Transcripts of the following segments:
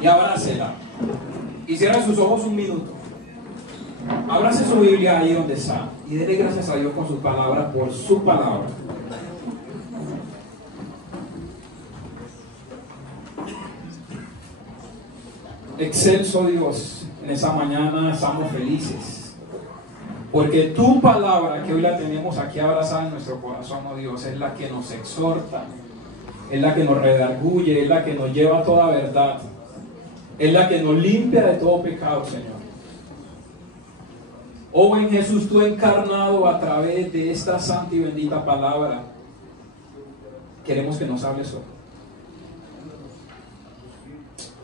y abrácela. Y cierra sus ojos un minuto. Abrace su Biblia ahí donde está y dele gracias a Dios con su palabra, por su palabra. Excelso Dios, en esta mañana estamos felices porque tu palabra, que hoy la tenemos aquí abrazada en nuestro corazón, oh Dios, es la que nos exhorta, es la que nos redarguye, es la que nos lleva a toda verdad, es la que nos limpia de todo pecado, Señor. Oh buen Jesús, tú encarnado a través de esta santa y bendita palabra, queremos que nos hables hoy.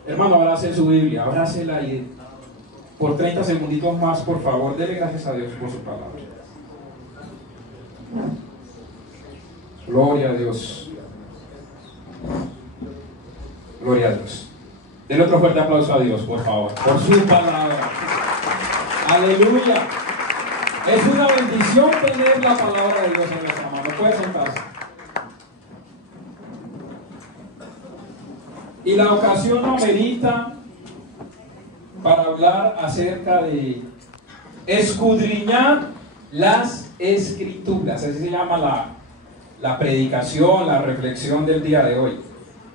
Hermano, abrace su Biblia, abrácela y por 30 segunditos más, por favor, dele gracias a Dios por su palabra. Gloria a Dios. Gloria a Dios. Denle otro fuerte aplauso a Dios, por favor, por su palabra. Aleluya. Es una bendición tener la palabra de Dios en nuestra mano. Puede sentarse. Y la ocasión amerita para hablar acerca de escudriñar las Escrituras. Así se llama la predicación, la reflexión del día de hoy.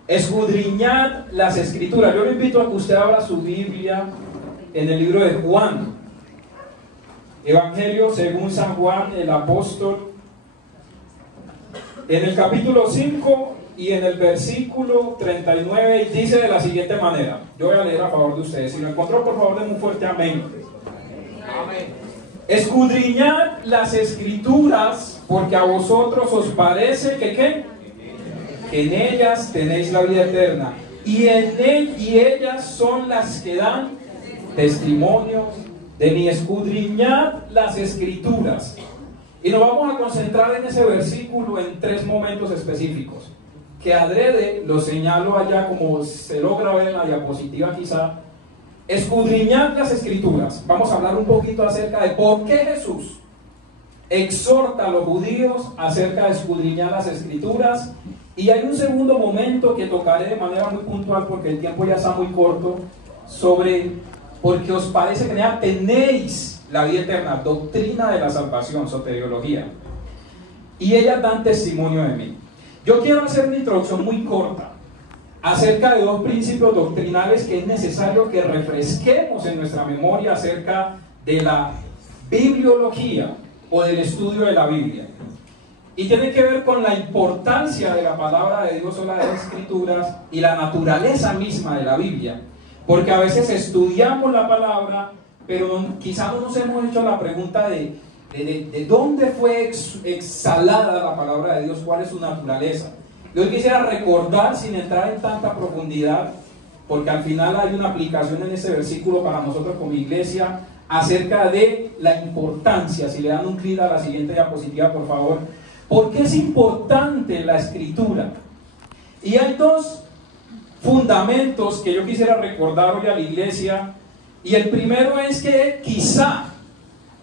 Escudriñar las Escrituras. Yo le invito a que usted abra su Biblia en el libro de Juan. Evangelio según San Juan el apóstol, en el capítulo 5 y en el versículo 39, dice de la siguiente manera. Yo voy a leer a favor de ustedes. Si lo encontró, por favor, den un fuerte amén. Amén. Escudriñad las Escrituras, porque a vosotros os parece que ¿qué? Que en ellas tenéis la vida eterna, y ellas son las que dan testimonio de mí. Escudriñad las Escrituras. Y nos vamos a concentrar en ese versículo en 3 momentos específicos, que adrede lo señalo allá como se logra ver en la diapositiva quizá. Escudriñad las Escrituras. Vamos a hablar un poquito acerca de por qué Jesús exhorta a los judíos acerca de escudriñar las Escrituras. Y hay un segundo momento que tocaré de manera muy puntual, porque el tiempo ya está muy corto, sobre porque os parece que ya tenéis la vida eterna, doctrina de la salvación, soteriología, y ellas dan testimonio de mí. Yo quiero hacer una introducción muy corta acerca de 2 principios doctrinales que es necesario que refresquemos en nuestra memoria acerca de la bibliología o del estudio de la Biblia. Y tiene que ver con la importancia de la palabra de Dios o las Escrituras y la naturaleza misma de la Biblia. Porque a veces estudiamos la palabra, pero quizá no nos hemos hecho la pregunta de dónde fue exhalada la palabra de Dios, cuál es su naturaleza. Yo quisiera recordar, sin entrar en tanta profundidad, porque al final hay una aplicación en ese versículo para nosotros como iglesia, acerca de la importancia. Si le dan un clic a la siguiente diapositiva, por favor. ¿Por qué es importante la Escritura? Y hay 2 fundamentos que yo quisiera recordar hoy a la iglesia. Y el primero es que quizá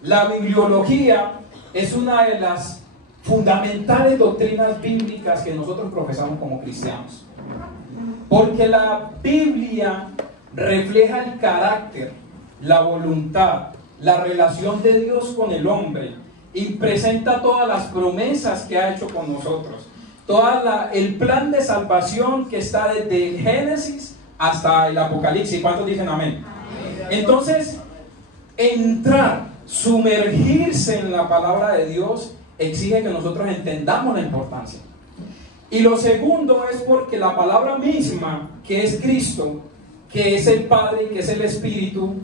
la bibliología es una de las fundamentales doctrinas bíblicas que nosotros profesamos como cristianos. Porque la Biblia refleja el carácter, la voluntad, la relación de Dios con el hombre, y presenta todas las promesas que ha hecho con nosotros. El plan de salvación que está desde Génesis hasta el Apocalipsis. ¿Cuántos dicen amén? Entonces, sumergirse en la palabra de Dios exige que nosotros entendamos la importancia. Y lo segundo es porque la palabra misma, que es Cristo, que es el Padre, que es el Espíritu,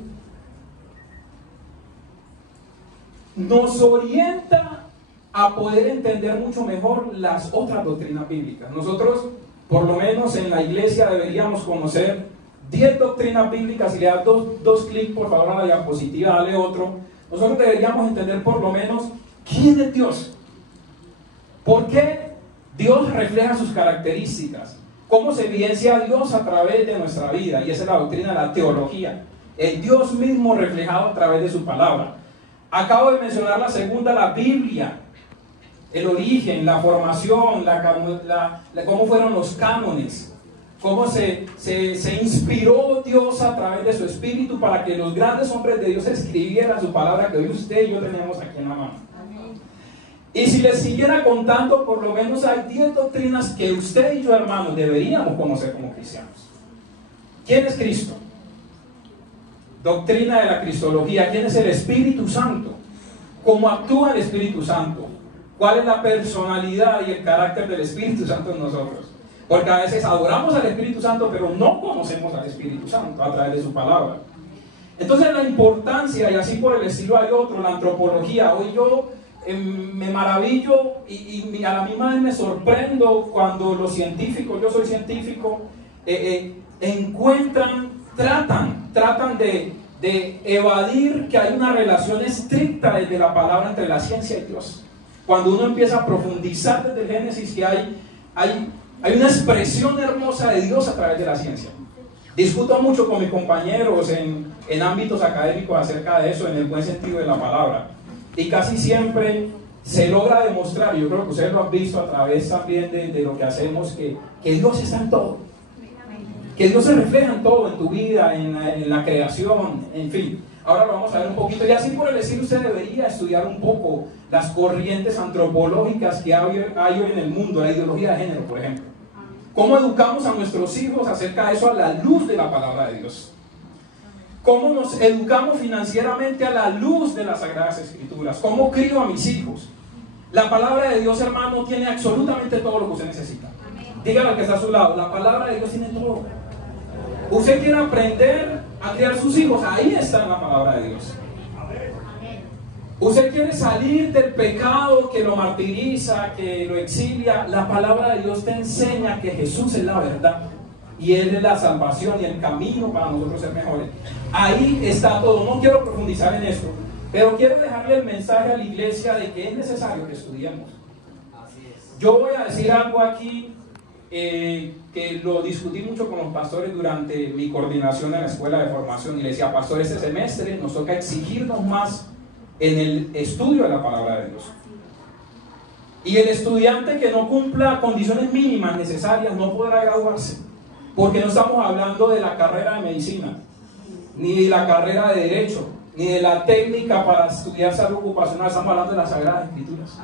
nos orienta a poder entender mucho mejor las otras doctrinas bíblicas. Nosotros, por lo menos en la iglesia, deberíamos conocer 10 doctrinas bíblicas. Si le das dos clics por favor a la diapositiva, dale otro. Nosotros deberíamos entender por lo menos quién es Dios, por qué Dios refleja sus características, cómo se evidencia a Dios a través de nuestra vida. Y esa es la doctrina de la teología, el Dios mismo reflejado a través de su palabra. Acabo de mencionar la segunda, la Biblia, el origen, la formación, cómo fueron los cánones. cómo se inspiró Dios a través de su Espíritu para que los grandes hombres de Dios escribieran su palabra que hoy usted y yo tenemos aquí en la mano. Y si les siguiera contando, por lo menos hay 10 doctrinas que usted y yo, hermanos, deberíamos conocer como cristianos. ¿Quién es Cristo? Doctrina de la Cristología. ¿Quién es el Espíritu Santo? ¿Cómo actúa el Espíritu Santo? ¿Cuál es la personalidad y el carácter del Espíritu Santo en nosotros? Porque a veces adoramos al Espíritu Santo, pero no conocemos al Espíritu Santo a través de su palabra. Entonces la importancia, y así por el estilo hay otro, la antropología. Hoy yo me maravillo y a la misma vez me sorprendo cuando los científicos, yo soy científico, tratan de evadir que hay una relación estricta desde la palabra entre la ciencia y Dios. Cuando uno empieza a profundizar desde el Génesis, que hay una expresión hermosa de Dios a través de la ciencia. Discuto mucho con mis compañeros en ámbitos académicos acerca de eso, en el buen sentido de la palabra. Y casi siempre se logra demostrar, yo creo que ustedes lo han visto a través también de lo que hacemos, que Dios está en todo. Que Dios se refleja en todo, en tu vida, en la creación, en fin. Ahora lo vamos a ver un poquito, y así por el estilo usted debería estudiar un poco las corrientes antropológicas que hay hoy en el mundo, la ideología de género, por ejemplo. ¿Cómo educamos a nuestros hijos acerca de eso a la luz de la palabra de Dios? ¿Cómo nos educamos financieramente a la luz de las Sagradas Escrituras? ¿Cómo crío a mis hijos? La palabra de Dios, hermano, tiene absolutamente todo lo que usted necesita. Dígale al que está a su lado, la palabra de Dios tiene todo. Usted quiere aprender a criar sus hijos, ahí está la palabra de Dios. Usted quiere salir del pecado que lo martiriza, que lo exilia, la palabra de Dios te enseña que Jesús es la verdad y Él es la salvación y el camino para nosotros ser mejores. Ahí está todo. No quiero profundizar en esto, pero quiero dejarle el mensaje a la iglesia de que es necesario que estudiemos. Yo voy a decir algo aquí que lo discutí mucho con los pastores durante mi coordinación en la escuela de formación, y le decía: pastor, este semestre nos toca exigirnos más en el estudio de la palabra de Dios. Y el estudiante que no cumpla condiciones mínimas necesarias no podrá graduarse, porque no estamos hablando de la carrera de medicina, ni de la carrera de derecho, ni de la técnica para estudiar salud ocupacional. Estamos hablando de las Sagradas Escrituras.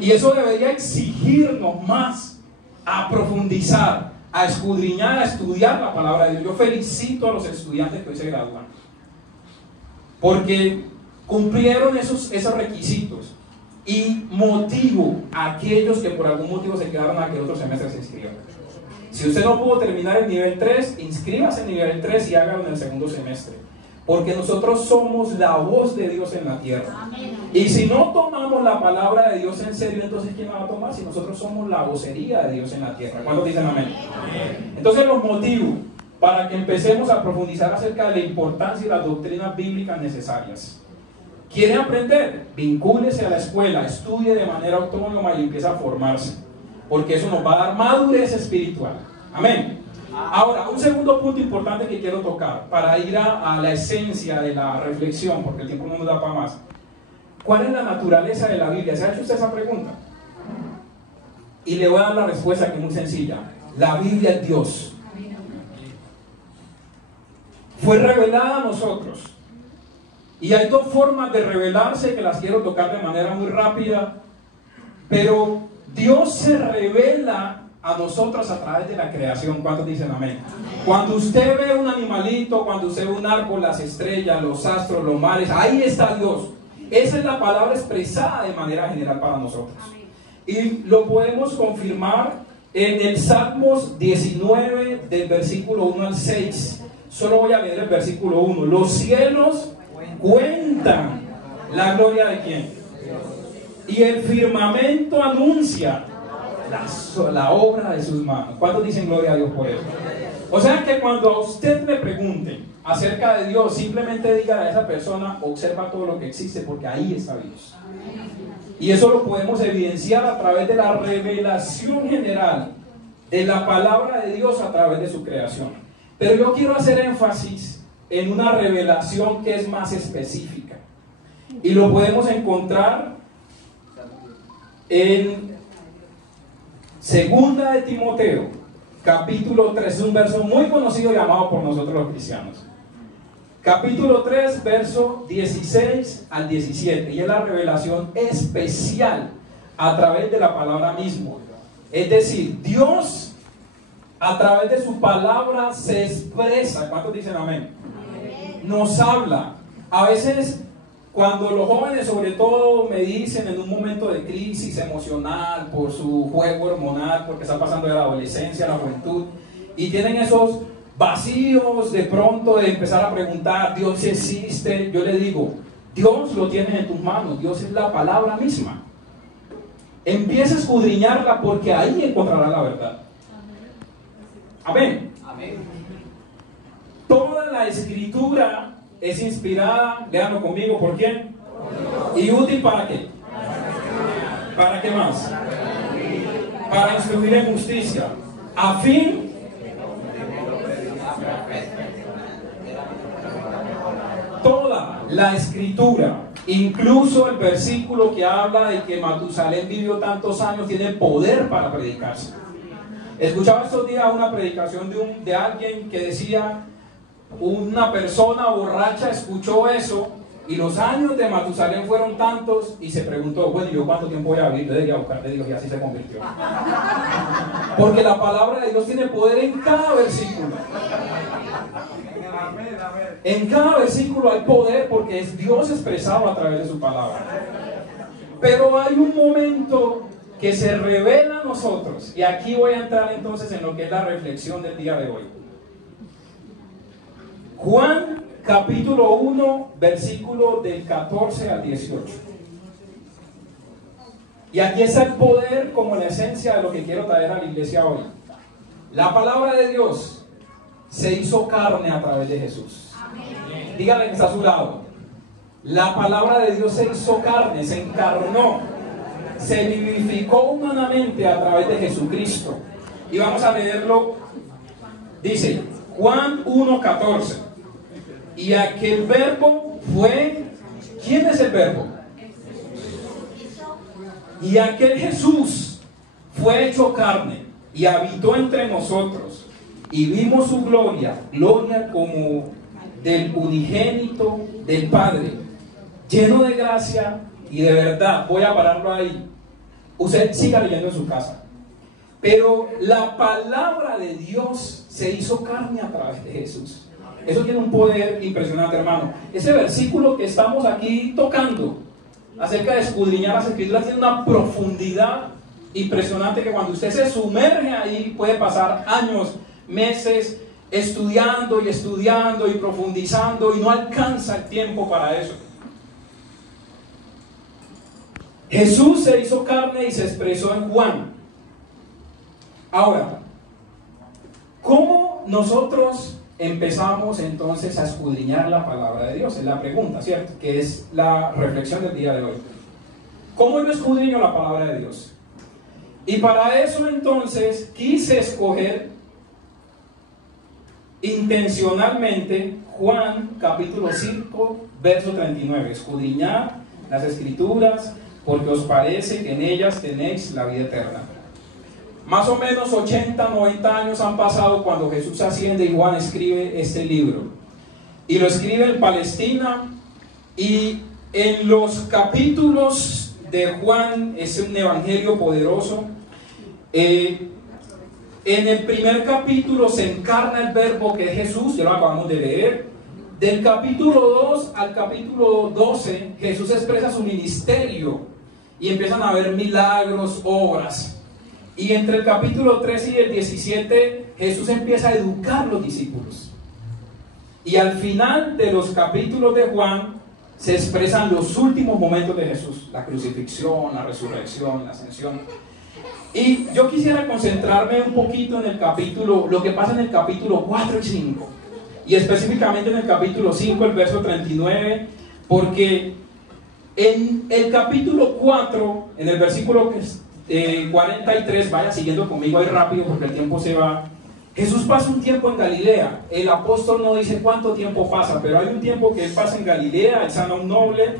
Y eso debería exigirnos más a profundizar, a escudriñar, a estudiar la palabra de Dios. Yo felicito a los estudiantes que hoy se gradúan, porque cumplieron esos requisitos, y motivo a aquellos que por algún motivo se quedaron a que otro semestre se inscriban. Si usted no pudo terminar el nivel 3, inscríbase en el nivel 3 y hágalo en el segundo semestre, porque nosotros somos la voz de Dios en la tierra. Y si no tomamos la palabra de Dios en serio, entonces ¿quién la va a tomar? Si nosotros somos la vocería de Dios en la tierra. ¿Cuántos dicen amén? Entonces los motivos para que empecemos a profundizar acerca de la importancia y las doctrinas bíblicas necesarias. ¿Quiere aprender? Vincúlese a la escuela, estudie de manera autónoma y empiece a formarse, porque eso nos va a dar madurez espiritual. Amén. Ahora, un segundo punto importante que quiero tocar para ir a la esencia de la reflexión, porque el tiempo no nos da para más. ¿Cuál es la naturaleza de la Biblia? ¿Se ha hecho usted esa pregunta? Y le voy a dar la respuesta, que es muy sencilla. La Biblia es Dios. Fue revelada a nosotros. Y hay dos formas de revelarse que las quiero tocar de manera muy rápida. Pero Dios se revela a nosotros a través de la creación. ¿Cuántos dicen amén? Cuando usted ve un animalito, cuando usted ve un árbol, las estrellas, los astros, los mares, ahí está Dios. Esa es la palabra expresada de manera general para nosotros. Y lo podemos confirmar en el Salmos 19, del versículo 1 al 6. Solo voy a leer el versículo 1. Los cielos cuentan la gloria de quién, y el firmamento anuncia la obra de sus manos. ¿Cuántos dicen gloria a Dios por eso? O sea que cuando a usted le pregunte acerca de Dios, simplemente diga a esa persona: observa todo lo que existe, porque ahí está Dios. Y eso lo podemos evidenciar a través de la revelación general de la palabra de Dios a través de su creación. Pero yo quiero hacer énfasis en una revelación que es más específica, y lo podemos encontrar en Segunda de Timoteo, capítulo 3, un verso muy conocido y amado por nosotros los cristianos. Capítulo 3, verso 16 al 17, y es la revelación especial a través de la palabra misma. Es decir, Dios a través de su palabra se expresa. ¿Cuántos dicen amén? Nos habla. A veces cuando los jóvenes sobre todo me dicen en un momento de crisis emocional por su juego hormonal, porque está pasando de la adolescencia a la juventud, y tienen esos vacíos de pronto de empezar a preguntar, ¿Dios existe? Yo le digo, Dios lo tienes en tus manos, Dios es la palabra misma. Empieza a escudriñarla porque ahí encontrarás la verdad. Amén. Amén. Toda la escritura es inspirada, léanlo conmigo, ¿por quién? ¿Y útil para qué? ¿Para qué más? Para instruir en justicia, a fin toda la escritura, incluso el versículo que habla de que Matusalén vivió tantos años, tiene poder para predicarse. Escuchaba estos días una predicación de alguien que decía, una persona borracha escuchó eso y los años de Matusalén fueron tantos, y se preguntó, bueno, ¿yo cuánto tiempo voy a vivir? Yo debería buscar de Dios, y así se convirtió. Porque la palabra de Dios tiene poder en cada versículo. En cada versículo hay poder porque es Dios expresado a través de su palabra. Pero hay un momento que se revela a nosotros, y aquí voy a entrar entonces en lo que es la reflexión del día de hoy. Juan capítulo 1, versículo del 14 al 18. Y aquí está el poder como la esencia de lo que quiero traer a la iglesia hoy. La palabra de Dios se hizo carne a través de Jesús. Díganle que está a su lado. La palabra de Dios se hizo carne, se encarnó, se vivificó humanamente a través de Jesucristo. Y vamos a leerlo. Dice Juan 1:14. Y aquel verbo fue, ¿quién es el verbo? Y aquel Jesús fue hecho carne y habitó entre nosotros, y vimos su gloria, gloria como del unigénito del Padre, lleno de gracia y de verdad. Voy a pararlo ahí. Usted siga leyendo en su casa. Pero la palabra de Dios se hizo carne a través de Jesús. Eso tiene un poder impresionante, hermano. Ese versículo que estamos aquí tocando acerca de escudriñar las escrituras tiene una profundidad impresionante, que cuando usted se sumerge ahí puede pasar años, meses estudiando y profundizando, y no alcanza el tiempo para eso. Jesús se hizo carne y se expresó en Juan. Ahora, ¿cómo nosotros empezamos entonces a escudriñar la palabra de Dios? Es la pregunta, ¿cierto? Que es la reflexión del día de hoy. ¿Cómo yo escudriño la palabra de Dios? Y para eso entonces quise escoger intencionalmente Juan capítulo 5 verso 39. Escudriñad las escrituras, porque os parece que en ellas tenéis la vida eterna. Más o menos 80, 90 años han pasado cuando Jesús asciende y Juan escribe este libro. Y lo escribe en Palestina, y en los capítulos de Juan es un evangelio poderoso. En el primer capítulo se encarna el verbo, que es Jesús, ya lo acabamos de leer. Del capítulo 2 al capítulo 12 Jesús expresa su ministerio y empiezan a haber milagros, obras. Y entre el capítulo 13 y el 17 Jesús empieza a educar a los discípulos. Y al final de los capítulos de Juan se expresan los últimos momentos de Jesús: la crucifixión, la resurrección, la ascensión. Y yo quisiera concentrarme un poquito en el capítulo, lo que pasa en el capítulo 4 y 5, y específicamente en el capítulo 5, el verso 39, porque en el capítulo 4, en el versículo 43, vaya siguiendo conmigo ahí rápido porque el tiempo se va. Jesús pasa un tiempo en Galilea. El apóstol no dice cuánto tiempo pasa, pero hay un tiempo que él pasa en Galilea, él sana a un noble,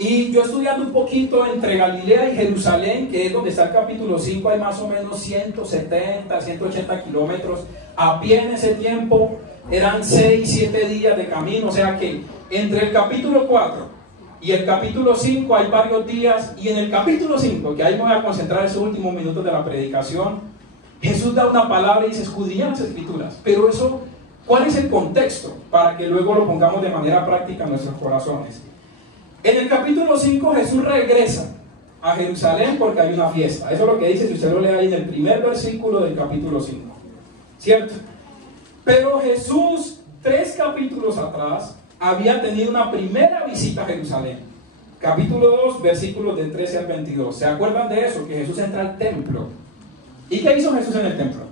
Y yo estudiando un poquito entre Galilea y Jerusalén, que es donde está el capítulo 5, hay más o menos 170, 180 kilómetros. A pie en ese tiempo eran 6, 7 días de camino. O sea que entre el capítulo 4 y el capítulo 5 hay varios días. Y en el capítulo 5, que ahí me voy a concentrar esos últimos minutos de la predicación, Jesús da una palabra y dice: escudriñad las Escrituras. Pero eso, ¿cuál es el contexto? Para que luego lo pongamos de manera práctica en nuestros corazones. En el capítulo 5 Jesús regresa a Jerusalén porque hay una fiesta. Eso es lo que dice, si usted lo lee ahí en el primer versículo del capítulo 5. ¿Cierto? Pero Jesús, 3 capítulos atrás, había tenido una primera visita a Jerusalén. Capítulo 2, versículos del 13 al 22. ¿Se acuerdan de eso? Que Jesús entra al templo. ¿Y qué hizo Jesús en el templo?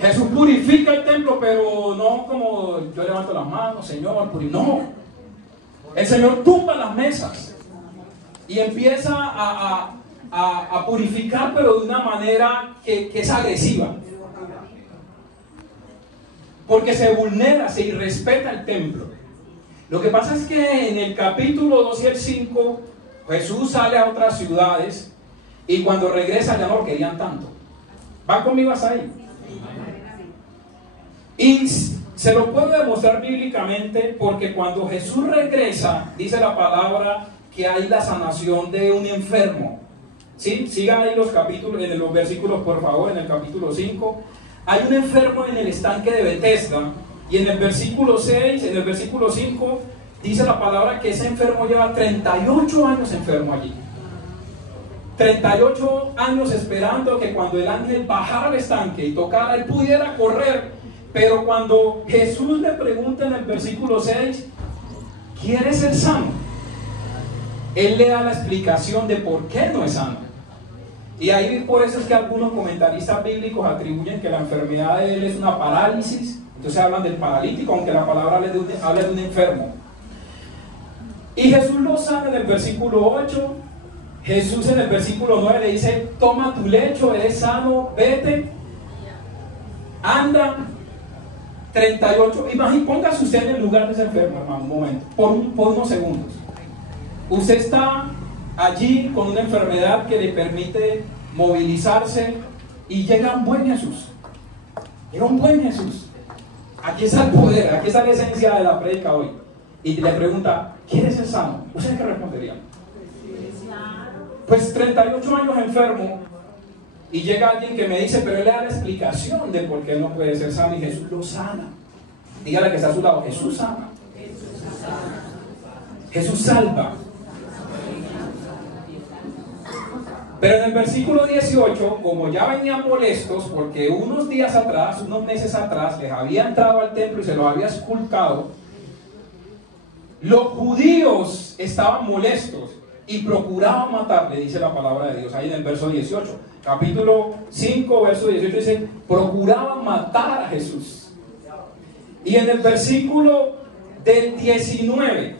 Jesús purifica el templo, pero no como yo levanto las manos, Señor, no. El Señor tumba las mesas y empieza a purificar, pero de una manera que es agresiva. Porque se vulnera, se irrespeta el templo. Lo que pasa es que en el capítulo 2 y el 5, Jesús sale a otras ciudades y cuando regresa ya no lo querían tanto. ¿Va conmigo hasta ahí? Y se lo puedo demostrar bíblicamente porque cuando Jesús regresa, dice la palabra que hay la sanación de un enfermo. ¿Sí? Sigan ahí los capítulos, en los versículos por favor, en el capítulo 5. Hay un enfermo en el estanque de Betesda y en el versículo 6, en el versículo 5, dice la palabra que ese enfermo lleva 38 años enfermo allí. 38 años esperando que cuando el ángel bajara al estanque y tocara, él pudiera correr. Pero cuando Jesús le pregunta en el versículo 6, ¿quieres ser sano? Él le da la explicación de por qué no es sano. Y ahí por eso es que algunos comentaristas bíblicos atribuyen que la enfermedad de él es una parálisis. Entonces hablan del paralítico, aunque la palabra habla de un enfermo. Y Jesús lo sana en el versículo 8. Jesús en el versículo 9 le dice: toma tu lecho, eres sano, vete, anda. 38, imagínate, póngase usted en el lugar de ese enfermo, hermano, un momento, por unos segundos. Usted está allí con una enfermedad que le permite movilizarse y llega un buen Jesús. Llega un buen Jesús. Aquí está el poder, aquí está la esencia de la prédica hoy. Y le pregunta: ¿quieres ser sano? ¿Usted qué respondería? Pues 38 años enfermo. Y llega alguien que me dice, pero él le da la explicación de por qué no puede ser sano, y Jesús lo sana. Dígale que está a su lado: Jesús sana. Jesús salva. Pero en el versículo 18, como ya venían molestos, porque unos días atrás, unos meses atrás, les había entrado al templo y se los había esculcado, los judíos estaban molestos y procuraban matarle, dice la palabra de Dios, ahí en el verso 18. Capítulo 5, verso 18 dice: procuraban matar a Jesús. Y en el versículo del 19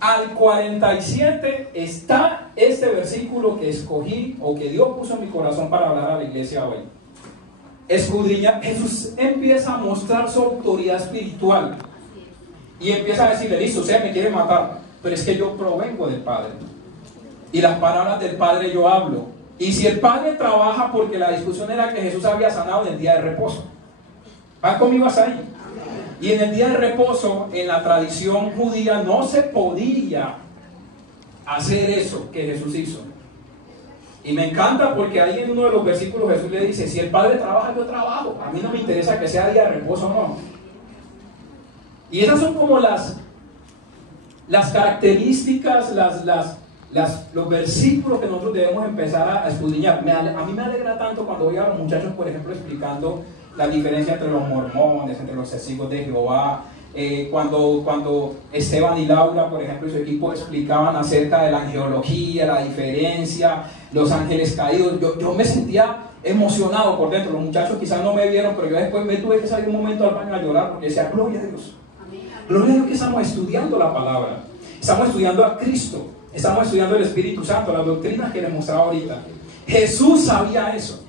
al 47 está este versículo que escogí, o que Dios puso en mi corazón para hablar a la iglesia hoy. Escudriña. Jesús empieza a mostrar su autoridad espiritual y empieza a decirle: listo, usted me quiere matar, pero es que yo provengo del Padre y las palabras del Padre yo hablo. Y si el Padre trabaja, porque la discusión era que Jesús había sanado en el día de reposo. ¿Van conmigo hasta ahí? Y en el día de reposo, en la tradición judía, no se podía hacer eso que Jesús hizo. Y me encanta porque ahí en uno de los versículos Jesús le dice: si el Padre trabaja, yo trabajo. A mí no me interesa que sea día de reposo o no. Y esas son como las características, los versículos que nosotros debemos empezar a escudriñar. A mí me alegra tanto cuando veo a los muchachos, por ejemplo, explicando la diferencia entre los mormones, entre los testigos de Jehová. Cuando Esteban y Laura, por ejemplo, y su equipo explicaban acerca de la angelología, la diferencia, los ángeles caídos, yo me sentía emocionado por dentro. Los muchachos quizás no me vieron, pero yo después me tuve que salir un momento al baño a llorar, porque decía: gloria a Dios. Gloria a Dios que estamos estudiando la palabra, estamos estudiando a Cristo, estamos estudiando el Espíritu Santo, las doctrinas que les mostraba ahorita. Jesús sabía eso.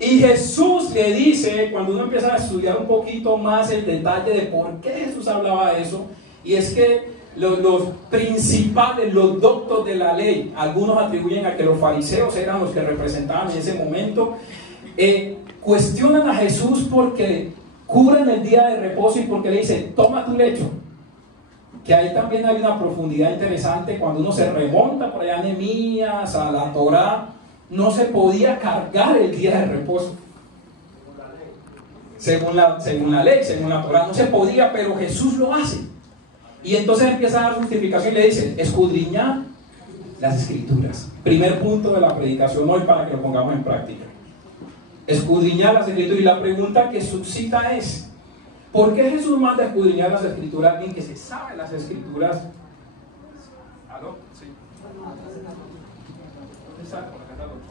Y Jesús le dice, cuando uno empieza a estudiar un poquito más el detalle de por qué Jesús hablaba de eso, y es que los principales, los doctos de la ley, algunos atribuyen a que los fariseos eran los que representaban en ese momento, cuestionan a Jesús porque cubren el día de reposo y porque le dicen, toma tu lecho. Que ahí también hay una profundidad interesante. Cuando uno se remonta por allá a Nehemías, a la Torá, no se podía cargar el día de reposo. Según la ley, según la Torá, no se podía, pero Jesús lo hace. Y entonces empieza a dar justificación y le dice, escudriñad las Escrituras. Primer punto de la predicación hoy para que lo pongamos en práctica. Escudriñar las Escrituras. Y la pregunta que suscita es, ¿por qué Jesús manda escudriñar las Escrituras? Alguien que se sabe las Escrituras. ¿Aló? Sí. ¿Dónde está? Por acá está el otro.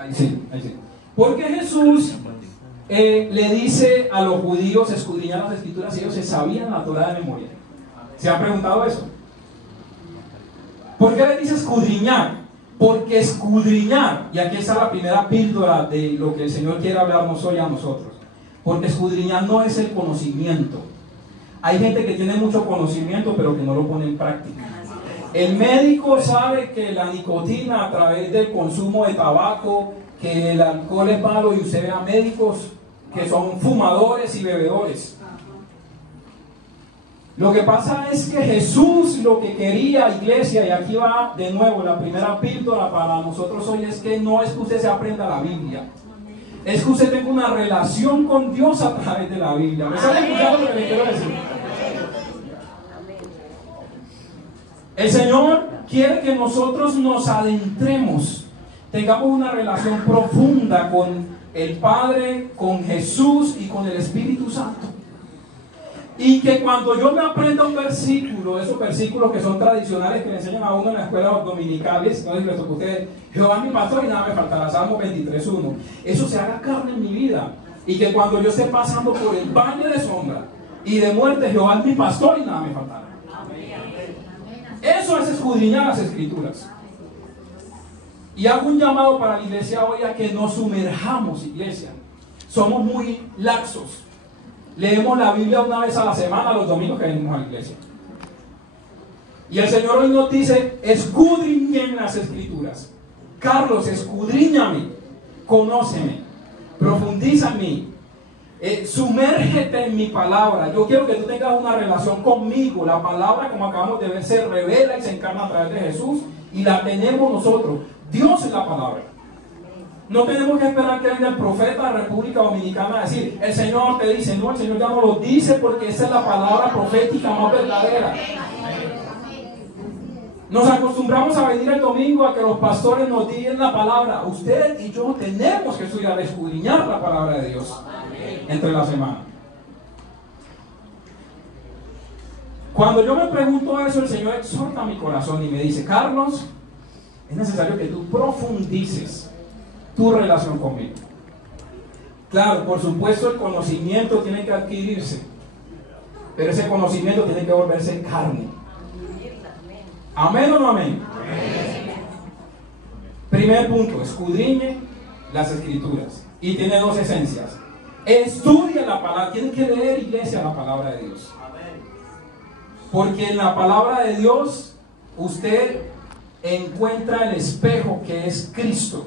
Ahí sí, ahí sí. ¿Por qué Jesús le dice a los judíos escudriñar las Escrituras si ellos se sabían la Torá de memoria? ¿Se han preguntado eso? ¿Por qué le dice escudriñar? Porque escudriñar, y aquí está la primera píldora de lo que el Señor quiere hablarnos hoy a nosotros, porque escudriñar no es el conocimiento. Hay gente que tiene mucho conocimiento pero que no lo pone en práctica. El médico sabe que la nicotina a través del consumo de tabaco, que el alcohol es malo, y usted ve a médicos que son fumadores y bebedores. Lo que pasa es que Jesús lo que quería, iglesia, y aquí va de nuevo la primera píldora para nosotros hoy, es que no es que usted se aprenda la Biblia, es que usted tenga una relación con Dios a través de la Biblia. ¿Me están escuchando lo que le quiero decir? El Señor quiere que nosotros nos adentremos, tengamos una relación profunda con el Padre, con Jesús y con el Espíritu Santo. Y que cuando yo me aprenda un versículo, esos versículos que son tradicionales que le enseñan a uno en la escuela dominicales, no les tocó a ustedes, Jehová es mi pastor y nada me faltará, Salmo 23:1, eso se haga carne en mi vida. Y que cuando yo esté pasando por el valle de sombra y de muerte, Jehová es mi pastor y nada me faltará. Eso es escudriñar las Escrituras. Y hago un llamado para la iglesia hoy a que nos sumerjamos, iglesia. Somos muy laxos. Leemos la Biblia una vez a la semana, los domingos que venimos a la iglesia. Y el Señor hoy nos dice, escudriñen las Escrituras. Carlos, escudriñame, conóceme, profundiza en mí, sumérgete en mi palabra. Yo quiero que tú tengas una relación conmigo. La palabra, como acabamos de ver, se revela y se encarna a través de Jesús, y la tenemos nosotros. Dios es la palabra. No tenemos que esperar que venga el profeta de la República Dominicana a decir, el Señor te dice. No, el Señor ya no lo dice, porque esa es la palabra profética más verdadera. Nos acostumbramos a venir el domingo a que los pastores nos digan la palabra. Usted y yo tenemos que estudiar, escudriñar la palabra de Dios entre la semana. Cuando yo me pregunto eso, el Señor exhorta mi corazón y me dice, Carlos, es necesario que tú profundices tu relación conmigo. Claro, por supuesto el conocimiento tiene que adquirirse, pero ese conocimiento tiene que volverse carne. ¿Amén o no amén? Amén. Primer punto, escudriñe las Escrituras. Y tiene dos esencias. Estudia la palabra. Tienen que leer, iglesia, la palabra de Dios. Porque en la palabra de Dios usted encuentra el espejo que es Cristo.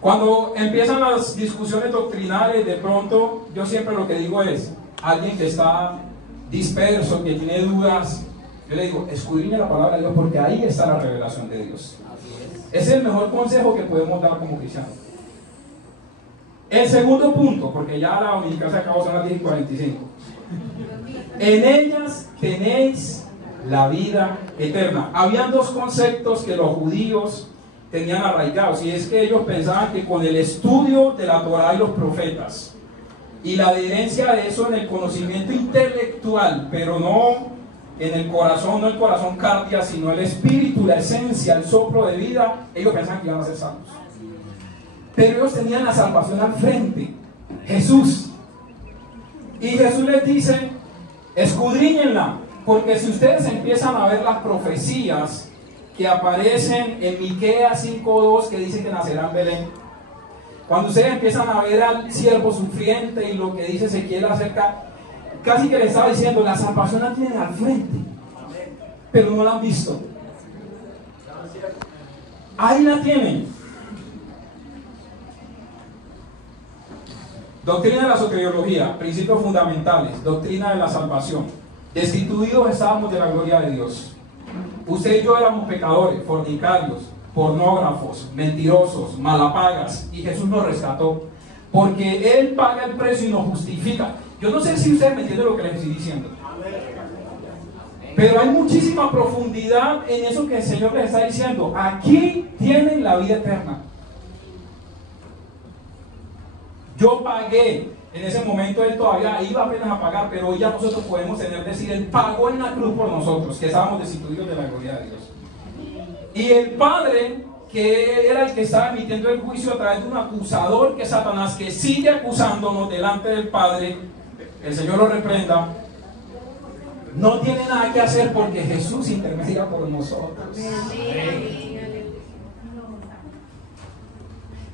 Cuando empiezan las discusiones doctrinales, de pronto yo siempre lo que digo es, alguien que está disperso, que tiene dudas, yo le digo, escudriña la palabra de Dios, porque ahí está la revelación de Dios. Es el mejor consejo que podemos dar como cristianos. El segundo punto, porque ya la dominical se acabó, son las 10:45. En ellas tenéis la vida eterna. Habían dos conceptos que los judíos tenían arraigados, y es que ellos pensaban que con el estudio de la Torá y los profetas y la adherencia de eso en el conocimiento intelectual, pero no en el corazón, no el corazón cardia, sino el espíritu, la esencia, el soplo de vida, ellos pensaban que iban a ser salvos. Pero ellos tenían la salvación al frente, Jesús. Y Jesús les dice, escudriñenla, porque si ustedes empiezan a ver las profecías que aparecen en Miqueas 5:2, que dice que nacerá en Belén, Cuando ustedes empiezan a ver al siervo sufriente y lo que dice Ezequiel acerca, casi que le estaba diciendo, la salvación la tienen al frente, pero no la han visto. Ahí la tienen. Doctrina de la soteriología, principios fundamentales, doctrina de la salvación. Destituidos estábamos de la gloria de Dios. Usted y yo éramos pecadores, fornicarios, pornógrafos, mentirosos, malapagas, y Jesús nos rescató, porque Él paga el precio y nos justifica. Yo no sé si ustedes me entienden lo que les estoy diciendo, pero hay muchísima profundidad en eso que el Señor les está diciendo. Aquí tienen la vida eterna. Yo pagué, en ese momento Él todavía iba apenas a pagar, pero hoy ya nosotros podemos decir, Él pagó en la cruz por nosotros, que estábamos destituidos de la gloria de Dios. Y el Padre, que era el que estaba emitiendo el juicio a través de un acusador, que es Satanás, que sigue acusándonos delante del Padre, el Señor lo reprenda, no tiene nada que hacer porque Jesús intermedia por nosotros.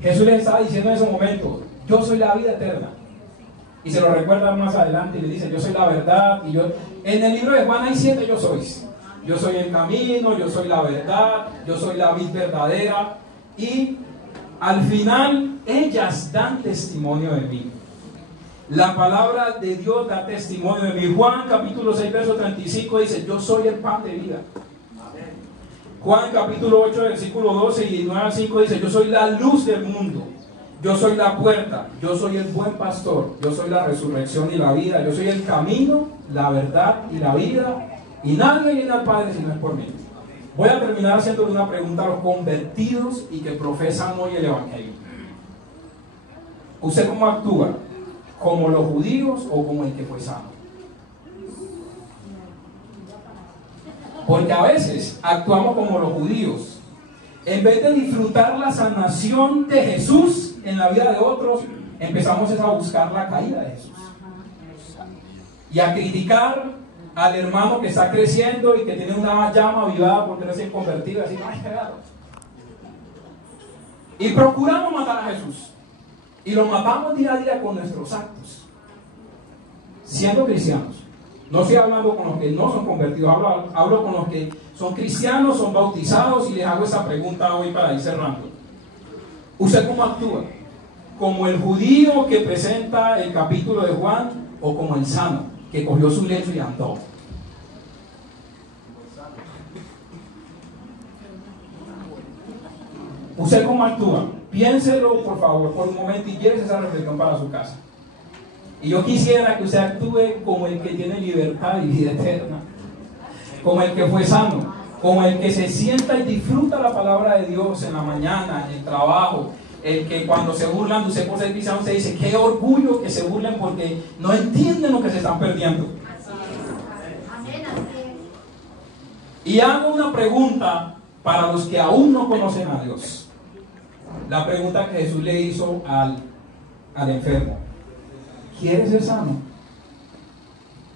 Jesús les estaba diciendo en ese momento, yo soy la vida eterna. Y se lo recuerda más adelante y le dice, yo soy la verdad. Y yo, en el libro de Juan hay 7 yo sois. Yo soy el camino, yo soy la verdad, yo soy la vid verdadera. Y al final ellas dan testimonio de mí. La palabra de Dios da testimonio de mí. Juan capítulo 6 verso 35 dice, yo soy el pan de vida. Juan capítulo 8 versículo 12 y 9 al 5 dice, yo soy la luz del mundo. Yo soy la puerta, yo soy el buen pastor, yo soy la resurrección y la vida, yo soy el camino, la verdad y la vida, y nadie viene al Padre si no es por mí. Voy a terminar haciéndole una pregunta a los convertidos y que profesan hoy el Evangelio. ¿Usted cómo actúa? ¿Como los judíos o como el que fue sano? Porque a veces actuamos como los judíos. En vez de disfrutar la sanación de Jesús en la vida de otros, empezamos a buscar la caída de Jesús y a criticar al hermano que está creciendo y que tiene una llama avivada porque recién convertido, así, ay, pegado. Y procuramos matar a Jesús y lo matamos día a día con nuestros actos, siendo cristianos. No estoy hablando con los que no son convertidos, hablo con los que son cristianos, son bautizados, y les hago esa pregunta hoy para ir cerrando. ¿Usted cómo actúa? ¿Como el judío que presenta el capítulo de Juan o como el sano que cogió su lecho y andó? ¿Usted cómo actúa? Piénselo por favor por un momento y llévese esa reflexión para su casa. Y yo quisiera que usted actúe como el que tiene libertad y vida eterna, como el que fue sano, como el que se sienta y disfruta la palabra de Dios en la mañana, en el trabajo, el que cuando se burlan de usted por ser cristiano, usted dice, qué orgullo que se burlen porque no entienden lo que se están perdiendo. Y hago una pregunta para los que aún no conocen a Dios. La pregunta que Jesús le hizo al enfermo. ¿Quieres ser sano?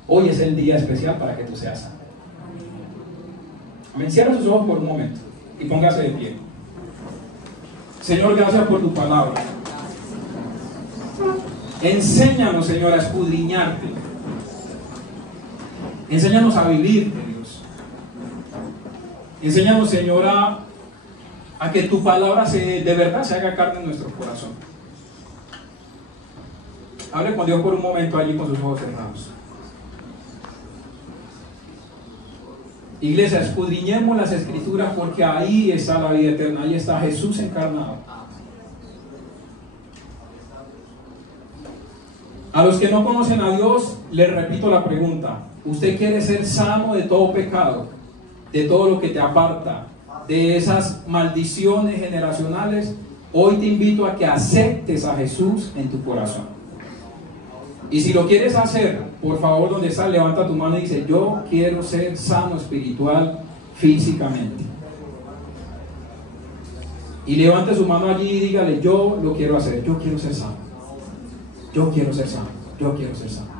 Hoy es el día especial para que tú seas sano. Amén. Cierra sus ojos por un momento y póngase de pie. Señor, gracias por tu palabra. Enséñanos, Señor, a escudriñarte. Enséñanos a vivirte, Dios. Enséñanos, Señor, a que tu palabra de verdad se haga carne en nuestro corazón. Hable con Dios por un momento allí con sus ojos cerrados. Iglesia, escudriñemos las Escrituras porque ahí está la vida eterna, ahí está Jesús encarnado. A los que no conocen a Dios, les repito la pregunta. ¿Usted quiere ser sano de todo pecado, de todo lo que te aparta, de esas maldiciones generacionales? Hoy te invito a que aceptes a Jesús en tu corazón. Y si lo quieres hacer, por favor, donde estás, levanta tu mano y dice, yo quiero ser sano espiritual, físicamente. Y levante su mano allí y dígale, yo lo quiero hacer, yo quiero ser sano. Yo quiero ser sano, yo quiero ser sano.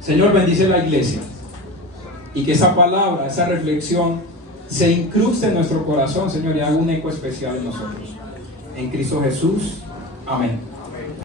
Señor, bendice la iglesia. Y que esa palabra, esa reflexión, se incruste en nuestro corazón, Señor, y haga un eco especial en nosotros. En Cristo Jesús. Amén.